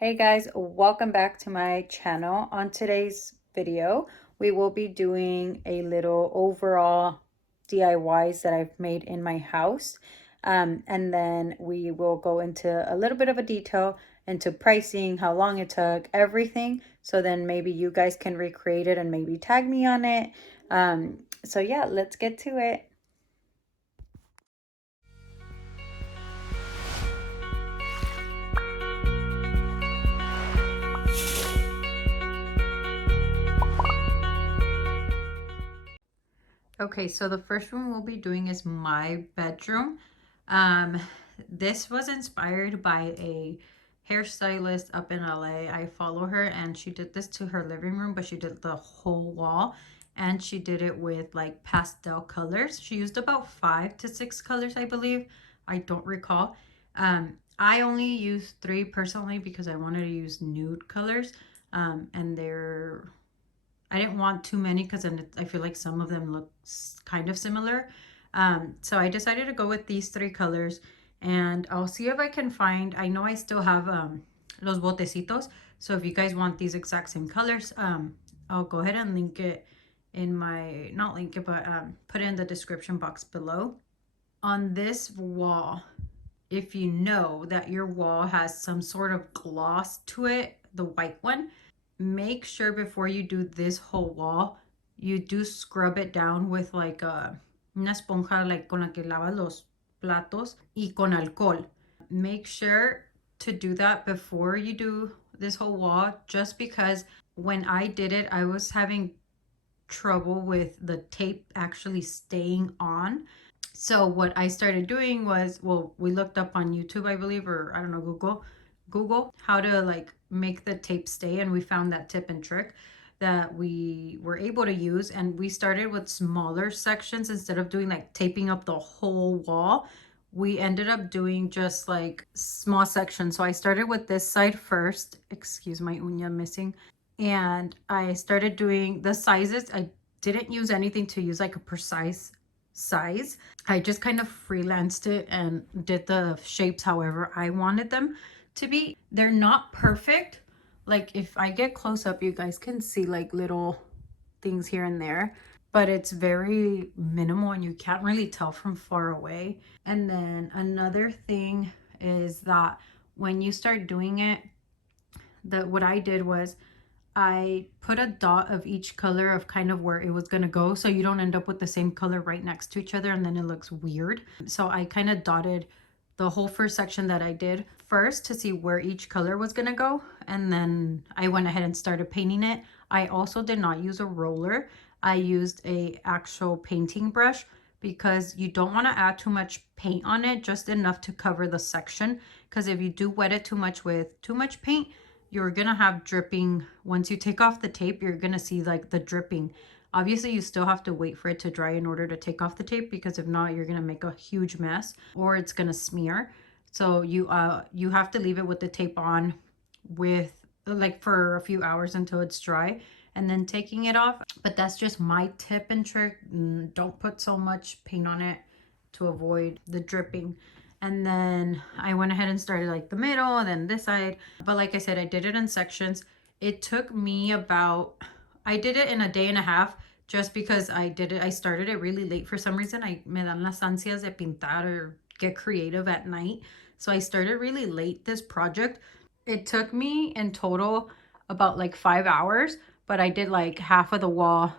Hey guys, welcome back to my channel. On today's video, we will be doing a little overall DIYs that I've made in my house. And then we will go into a little bit of a detail into pricing, how long it took, everything. So then maybe you guys can recreate it and maybe tag me on it. So yeah, let's get to it. Okay, so the first one we'll be doing is my bedroom. Um, this was inspired by a hairstylist up in LA. I follow her and she did this to her living room, but she did the whole wall and she did it with like pastel colors. She used about 5 to 6 colors, I believe. I don't recall. I only used 3 personally because I wanted to use nude colors. And I didn't want too many because then I feel like some of them look kind of similar. So I decided to go with these 3 colors and I'll see if I can find, I know I still have los botecitos. So if you guys want these exact same colors, I'll go ahead and link it in my, not link it, but put it in the description box below. On this wall, if you know that your wall has some sort of gloss to it, the white one, make sure before you do this whole wall, you do scrub it down with like una esponja like con la que lavas los platos y con alcohol. Make sure to do that before you do this whole wall, just because when I did it, I was having trouble with the tape actually staying on. So what I started doing was, well, we looked up on YouTube, I believe, or I don't know, Google how to like make the tape stay, and we found that tip and trick that we were able to use. And we started with smaller sections instead of doing like taping up the whole wall. We ended up doing just like small sections. So I started with this side first. Excuse my uña missing. And I started doing the sizes. I didn't use anything to use like a precise size. I just kind of freelanced it and did the shapes however I wanted them to be. They're not perfect. Like if I get close up, you guys can see like little things here and there, but it's very minimal and you can't really tell from far away. And then another thing is that when you start doing it, what I did was I put a dot of each color of kind of where it was going to go, so you don't end up with the same color right next to each other and then it looks weird. So I kind of dotted the whole first section that I did first to see where each color was going to go, and then I went ahead and started painting it. I also did not use a roller. I used a actual painting brush because you don't want to add too much paint on it, just enough to cover the section, because if you do wet it too much with too much paint, you're gonna have dripping. Once you take off the tape, you're gonna see like the dripping. Obviously you still have to wait for it to dry in order to take off the tape, because if not, you're gonna make a huge mess or it's gonna smear. So you have to leave it with the tape on with like for a few hours until it's dry, and then taking it off. But that's just my tip and trick. Don't put so much paint on it to avoid the dripping. And then I went ahead and started like the middle and then this side. But like I said, I did it in sections. It took me about, I did it in a day and a half, just because I started it really late for some reason. Me dan las ansias de pintar or get creative at night. So I started really late this project. It took me in total about like 5 hours, but I did like half of the wall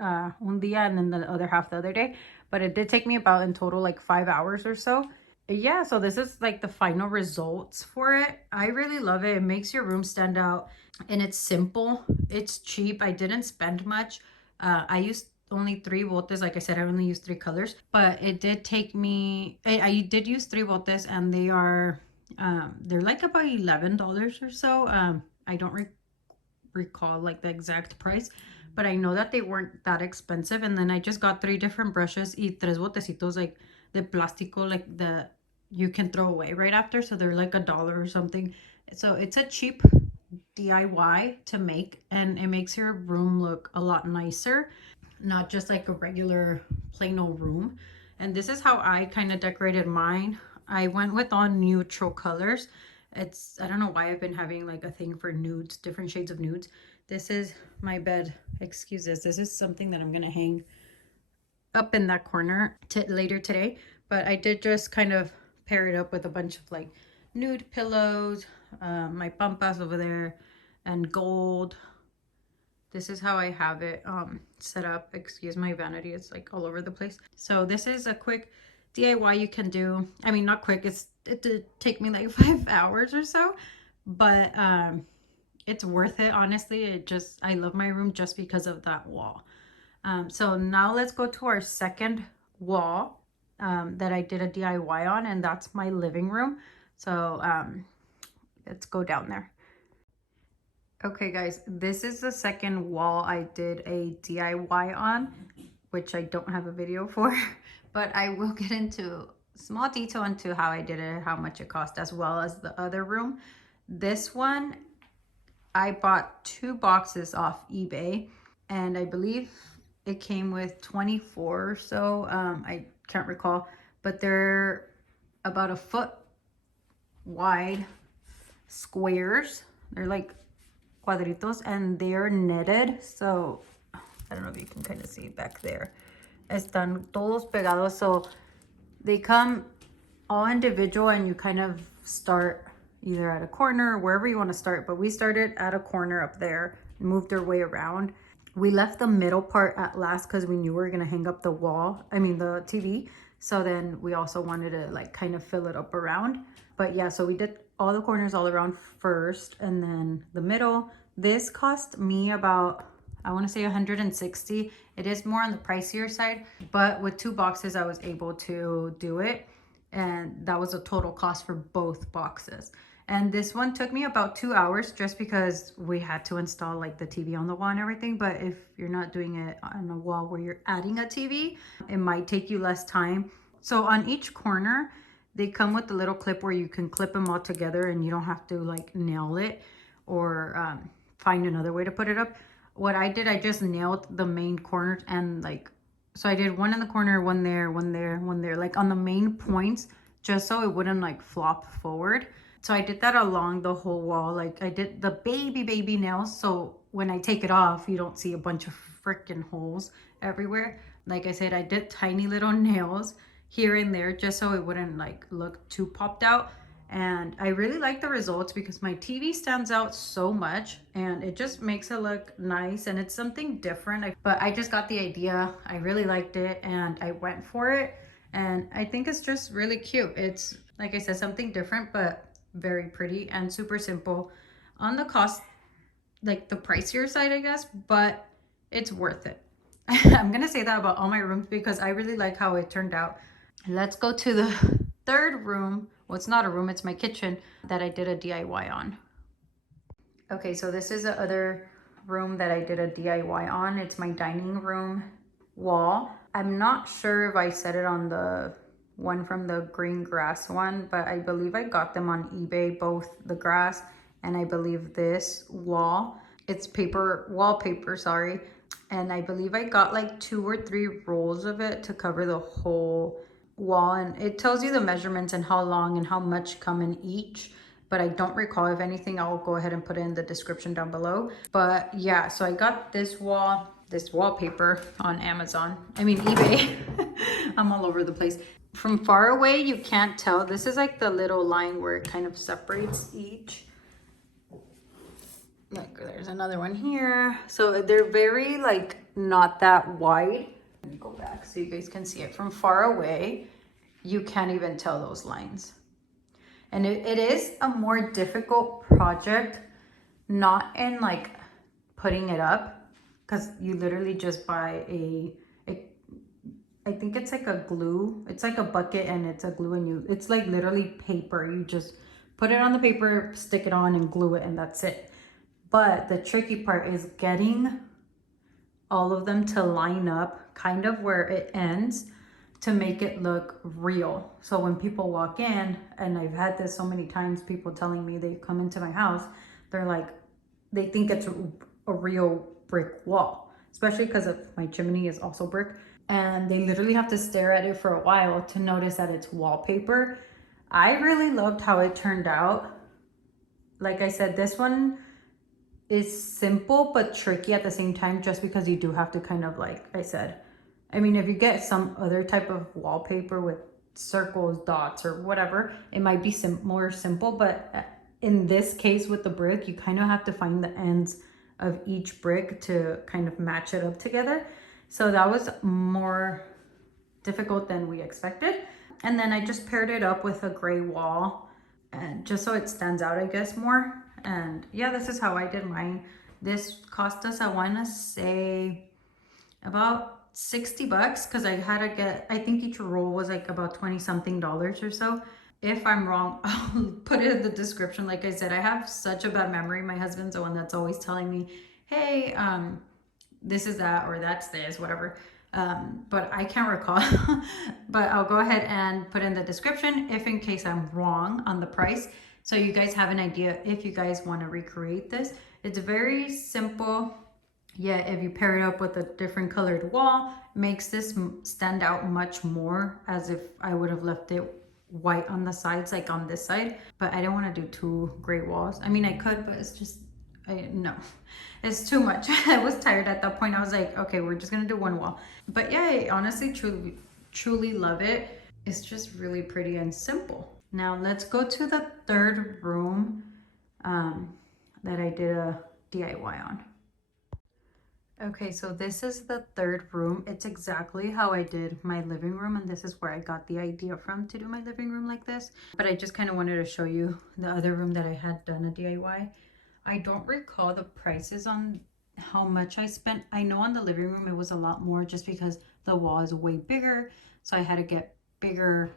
un dia and then the other half the other day. But it did take me about in total like 5 hours or so. Yeah, so this is like the final results for it. I really love it. It makes your room stand out, and it's simple. It's cheap. I didn't spend much. I used only 3 botes. Like I said, I only used 3 colors, but it did take me, I did use 3 botes, and they're like about $11 or so. I don't recall like the exact price, but I know that they weren't that expensive. And then I just got 3 different brushes y 3 botecitos like de plástico, like the you can throw away right after, so they're like $1 or something. So it's a cheap DIY to make, and it makes your room look a lot nicer, not just like a regular plain old room. And this is how I kind of decorated mine. I went with all neutral colors. I don't know why I've been having like a thing for nudes, different shades of nudes. This is my bed. Excuse this is something that I'm gonna hang up in that corner later today. But I did just kind of pair it up with a bunch of like nude pillows, my pampas over there, and gold. This is how I have it set up. Excuse my vanity, it's like all over the place. So this is a quick DIY you can do. I mean, not quick, it did take me like 5 hours or so, but it's worth it, honestly. I love my room just because of that wall. So now let's go to our second wall that I did a DIY on, and that's my living room. So let's go down there. Okay guys, this is the second wall I did a DIY on, which I don't have a video for, but I will get into small detail into how I did it, how much it cost, as well as the other room. This one, I bought 2 boxes off eBay, and I believe it came with 24 or so. I can't recall, but they're about a foot wide squares. They're like cuadritos, and they're knitted. So I don't know if you can kind of see back there. Están todos pegados. So they come all individual, and you kind of start either at a corner or wherever you want to start. But we started at a corner up there, moved our way around. We left the middle part at last because we knew we were going to hang up the the TV. So then we also wanted to like kind of fill it up around. But yeah, so we did all the corners all around first, and then the middle. This cost me about, I want to say 160. It is more on the pricier side, but with 2 boxes I was able to do it, and that was a total cost for both boxes. And this one took me about 2 hours just because we had to install like the TV on the wall and everything. But if you're not doing it on a wall where you're adding a TV, it might take you less time. So on each corner, they come with a little clip where you can clip them all together, and you don't have to like nail it or find another way to put it up. What I did, I just nailed the main corners, and like, so I did one in the corner, one there, one there, one there, like on the main points, just so it wouldn't like flop forward. So I did that along the whole wall. Like I did the baby nails, so when I take it off, you don't see a bunch of freaking holes everywhere. Like I said, I did tiny little nails here and there just so it wouldn't like look too popped out. And I really like the results because my TV stands out so much, and it just makes it look nice, and it's something different. But I just got the idea, I really liked it, and I went for it, and I think it's just really cute. It's, like I said, something different, but very pretty and super simple. On the cost, like the pricier side, I guess, but it's worth it. I'm gonna say that about all my rooms because I really like how it turned out. Let's go to the third room. Well, it's not a room, it's my kitchen that I did a DIY on. Okay, so this is the other room that I did a DIY on. It's my dining room wall. I'm not sure if I said it on the one from the green grass one, but I believe I got them on eBay, both the grass and I believe this wall. It's wallpaper, sorry. And I believe I got like 2 or 3 rolls of it to cover the whole wall, and it tells you the measurements and how long and how much come in each, but I don't recall. If anything, I'll go ahead and put it in the description down below. But yeah, so I got this wallpaper on Amazon, I mean eBay. I'm all over the place. From far away you can't tell. This is like the little line where it kind of separates each. Like there's another one here, so they're very like not that wide. Let me go back so you guys can see it. From far away you can't even tell those lines, and it is a more difficult project, not in like putting it up, because you literally just buy I think it's like a glue, it's like a bucket and it's a glue, and it's like literally paper. You just put it on the paper, stick it on and glue it, and that's it. But the tricky part is getting all of them to line up kind of where it ends to make it look real. So when people walk in, and I've had this so many times, people telling me they come into my house, they're like, they think it's a real brick wall, especially because my chimney is also brick. And they literally have to stare at it for a while to notice that it's wallpaper. I really loved how it turned out. like I said, this one is simple but tricky at the same time, just because you do have to kind of, like I said, I mean, if you get some other type of wallpaper with circles, dots, or whatever, it might be more simple. But in this case with the brick, you kind of have to find the ends of each brick to kind of match it up together. So that was more difficult than we expected. And then I just paired it up with a gray wall, and just so it stands out, I guess, more. And yeah, this is how I did mine. This cost us, I want to say, about 60 bucks, because I had to get, I think each roll was like about 20 something dollars or so. If I'm wrong, I'll put it in the description. Like I said, I have such a bad memory. My husband's the one that's always telling me, hey, this is that, or that's this, whatever. But I can't recall. But I'll go ahead and put in the description if in case I'm wrong on the price, so you guys have an idea if you guys want to recreate this. It's very simple. Yeah, if you pair it up with a different colored wall, makes this stand out much more, as if I would have left it white on the sides, like on this side. But I don't want to do two gray walls. I mean, I could, but it's just, no, it's too much. I was tired at that point. I was like, okay, we're just gonna do one wall. But yeah, I honestly truly love it. It's just really pretty and simple. Now let's go to the third room that I did a DIY on. Okay, so this is the third room. It's exactly how I did my living room, and this is where I got the idea from to do my living room like this. But I just kind of wanted to show you the other room that I had done a DIY. I don't recall the prices on how much I spent. I know on the living room it was a lot more, just because the wall is way bigger, so I had to get bigger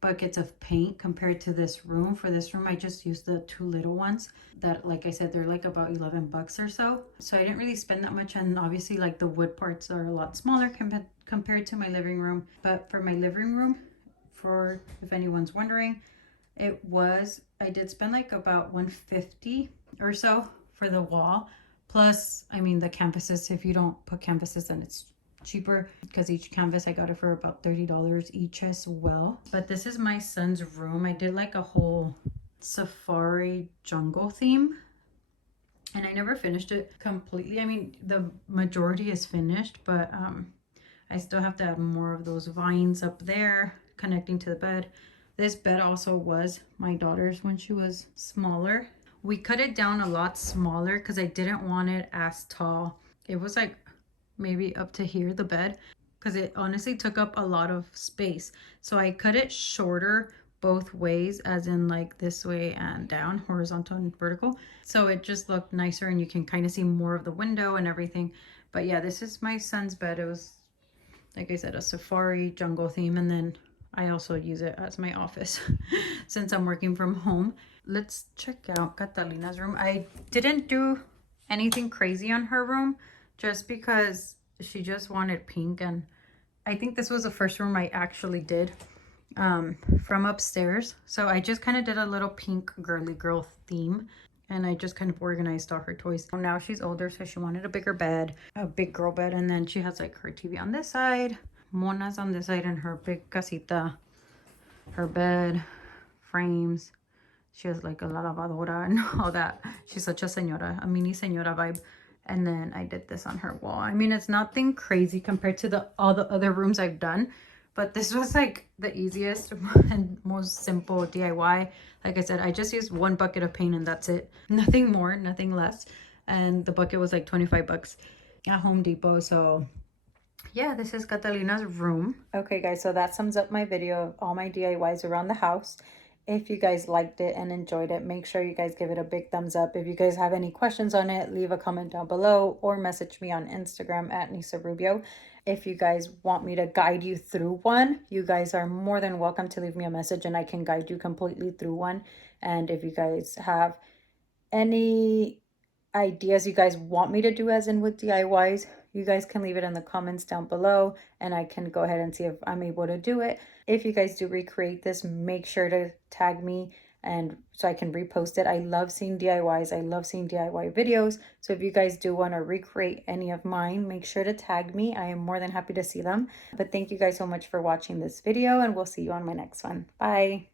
buckets of paint compared to this room. For this room, I just used the two little ones that, like I said, they're like about 11 bucks or so. So I didn't really spend that much, and obviously like the wood parts are a lot smaller compared to my living room. But for my living room, for if anyone's wondering, I did spend like about 150 or so for the wall. Plus, I mean, the canvases, if you don't put canvases, then it's cheaper, because each canvas I got it for about $30 each as well. But this is my son's room. I did like a whole safari jungle theme, and I never finished it completely. I mean, the majority is finished, but I still have to add more of those vines up there connecting to the bed. This bed also was my daughter's when she was smaller. We cut it down a lot smaller because I didn't want it as tall. It was like maybe up to here, the bed, because it honestly took up a lot of space. So I cut it shorter both ways, as in like this way and down, horizontal and vertical, so it just looked nicer and you can kind of see more of the window and everything. But yeah, this is my son's bed. It was, like I said, a safari jungle theme, and then I also use it as my office since I'm working from home. Let's check out Catalina's room. I didn't do anything crazy on her room, just because she just wanted pink, and I think this was the first room I actually did from upstairs. So I just kind of did a little pink girly girl theme, and I just kind of organized all her toys. Now she's older, so she wanted a bigger bed, a big girl bed, and then she has like her TV on this side, Mona's on this side, and her big casita, her bed, frames. She has like a la lavadora and all that. She's such a señora, a mini señora vibe. And then I did this on her wall. I mean, it's nothing crazy compared to all the other rooms I've done, but this was like the easiest and most simple DIY. Like I said, I just used one bucket of paint and that's it. Nothing more, nothing less. And the bucket was like 25 bucks at Home Depot. So yeah, this is Catalina's room. Okay guys, so that sums up my video of all my DIYs around the house. If you guys liked it and enjoyed it, make sure you guys give it a big thumbs up. If you guys have any questions on it, leave a comment down below or message me on Instagram at Nisa Rubio. If you guys want me to guide you through one, you guys are more than welcome to leave me a message and I can guide you completely through one. And if you guys have any ideas you guys want me to do as in with DIYs, you guys can leave it in the comments down below and I can go ahead and see if I'm able to do it. If you guys do recreate this, make sure to tag me and so I can repost it. I love seeing DIYs. I love seeing DIY videos. So if you guys do want to recreate any of mine, make sure to tag me. I am more than happy to see them. But thank you guys so much for watching this video, and we'll see you on my next one. Bye.